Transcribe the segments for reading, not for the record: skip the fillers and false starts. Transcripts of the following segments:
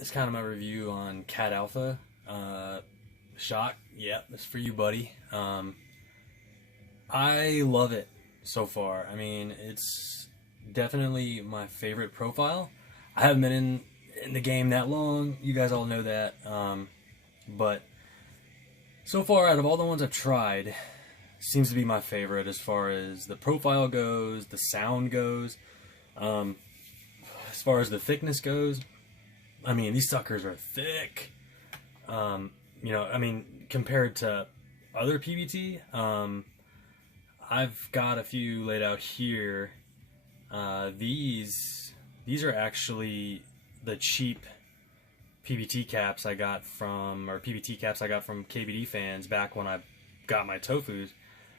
It's kind of my review on Cat Alpha. Shock, yeah, that's for you, buddy. I love it so far. I mean, it's definitely my favorite profile. I haven't been in the game that long. You guys all know that. But so far, out of all the ones I've tried, seems to be my favorite as far as the profile goes, the sound goes, as far as the thickness goes. I mean, these suckers are thick. I mean, compared to other PBT, I've got a few laid out here. These are actually the cheap PBT caps I got from, or PBT caps I got from KBDFans back when I got my tofus.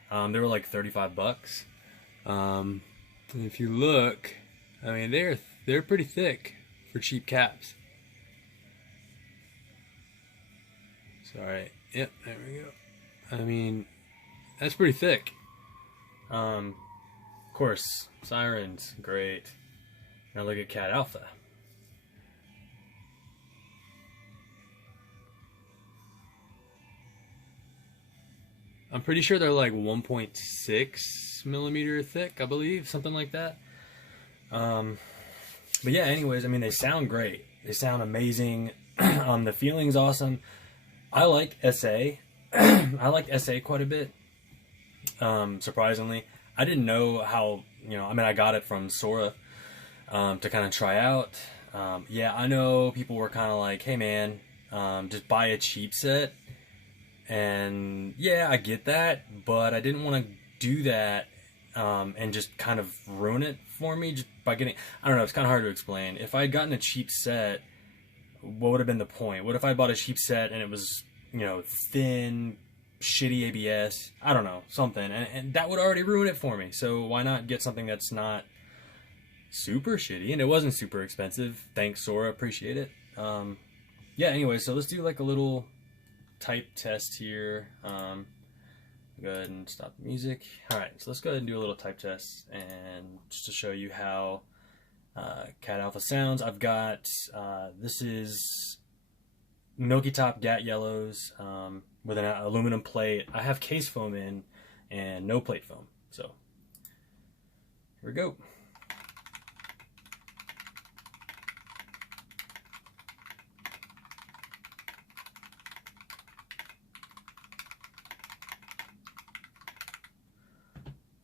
They were like 35 bucks. And if you look, I mean, they're pretty thick for cheap caps. Sorry. Yep, there we go. I mean, that's pretty thick. Of course, sirens, great. Now look at Cat Alpha. I'm pretty sure they're like 1.6 millimeter thick, I believe, something like that. But yeah, anyways, I mean, they sound great. They sound amazing. The feeling's awesome. I like SA. I like SA quite a bit. Surprisingly, I didn't know how, I mean, I got it from Sora to kind of try out. Yeah, I know people were kind of like, hey man, just buy a cheap set. And yeah, I get that, but I didn't want to do that and just kind of ruin it for me just by getting, I don't know, it's kind of hard to explain. If I had gotten a cheap set, what would have been the point? What if I bought a cheap set and it was, thin, shitty ABS? I don't know, something. And that would already ruin it for me. So why not get something that's not super shitty? And it wasn't super expensive. Thanks, Sora. Appreciate it. Yeah, anyway, so let's do like a little type test here. Go ahead and stop the music. Alright, so let's go ahead and do a little type test. And just to show you how Cat Alpha sounds, I've got, this is Milky Top Gat Yellows with an aluminum plate. I have case foam in and no plate foam. So, here we go.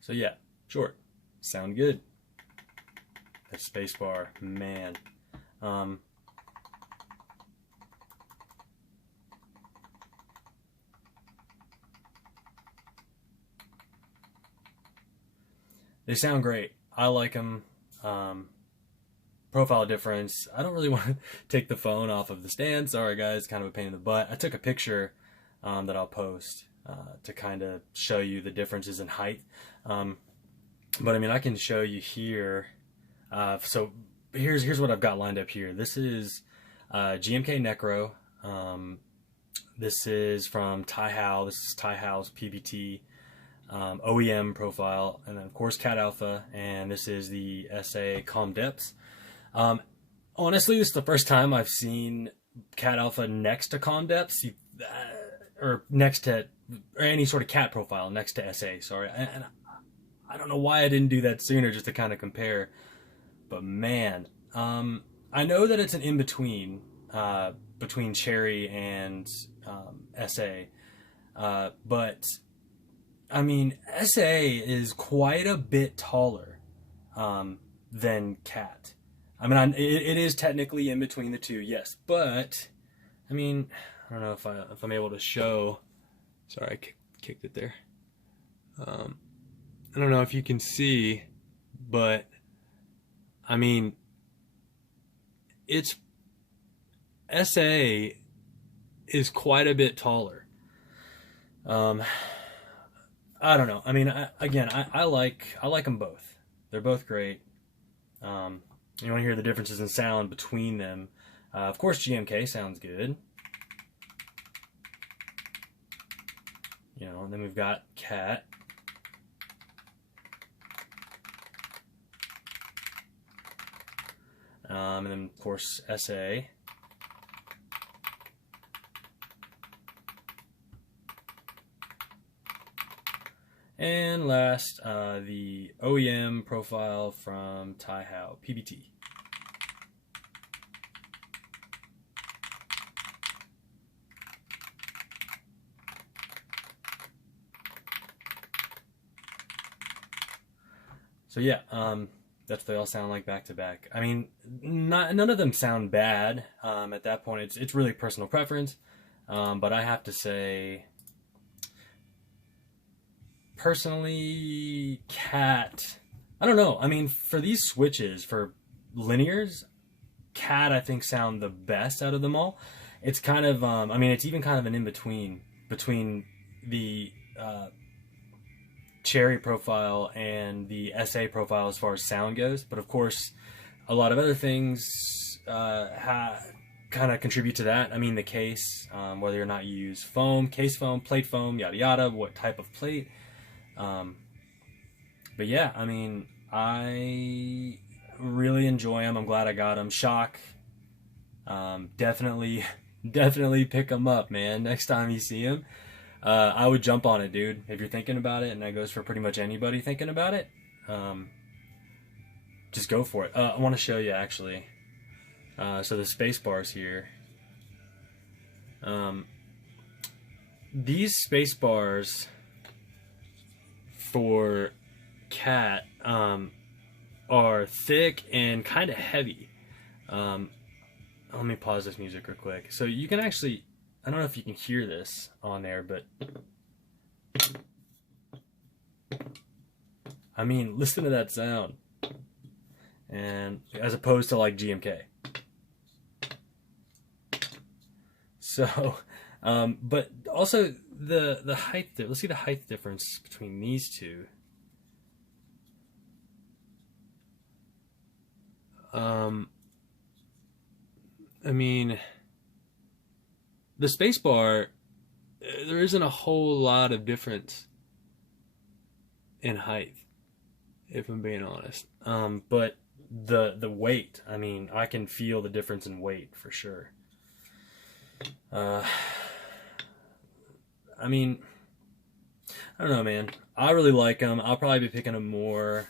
So yeah, short, sound good. That spacebar, man. They sound great. I like them. Profile difference. I don't really want to take the phone off of the stand. Sorry guys, kind of a pain in the butt. I took a picture that I'll post to kind of show you the differences in height. But I mean, I can show you here. So here's what I've got lined up here. This is GMK Necro. This is from Taihao. This is Taihao's PBT OEM profile, and then of course Cat Alpha. And this is the SA Calm Depths. Honestly, this is the first time I've seen Cat Alpha next to Calm Depths, or next to, or any sort of cat profile next to SA. Sorry, and I don't know why I didn't do that sooner, just to kind of compare. But man, I know that it's an in-between between Cherry and SA, but I mean, SA is quite a bit taller than Cat. I mean, it is technically in between the two, yes, but I mean, I don't know if I'm able to show. Sorry, I kicked it there. I don't know if you can see, but I mean, it's SA is quite a bit taller. I don't know. I mean, I like them both. They're both great. You want to hear the differences in sound between them. Of course, GMK sounds good. And then we've got Cat. And then, of course, SA. And last, the OEM profile from Taihao PBT. So yeah, that's what they all sound like back to back. I mean, none of them sound bad. At that point, it's really personal preference. But I have to say, personally, Cat. I don't know. I mean, for these switches for linears, Cat I think sound the best out of them all. It's kind of, I mean, it's even kind of an in between the Cherry profile and the SA profile as far as sound goes. But of course, a lot of other things kind of contribute to that. I mean, the case, whether or not you use foam, case foam, plate foam, yada yada, what type of plate. But yeah, I mean, I really enjoy them. I'm glad I got them. Shock, definitely pick them up, man. Next time you see them. I would jump on it, dude, if you're thinking about it, and that goes for pretty much anybody thinking about it. Just go for it. I want to show you, actually. So the space bars here. These space bars for Cat are thick and kind of heavy. Let me pause this music real quick. So you can actually... I don't know if you can hear this on there, but I mean, listen to that sound. And as opposed to like GMK. So, but also the height. Let's see the height difference between these two. I mean, the spacebar, there isn't a whole lot of difference in height, if I'm being honest. But the weight, I mean, I can feel the difference in weight for sure. I mean, I don't know, man. I really like them. I'll probably be picking them more,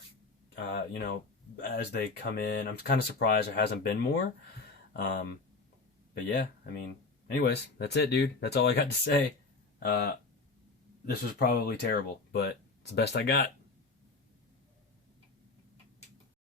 you know, as they come in. I'm kind of surprised there hasn't been more. But yeah, I mean, anyways, that's it, dude. That's all I got to say. This was probably terrible, but it's the best I got.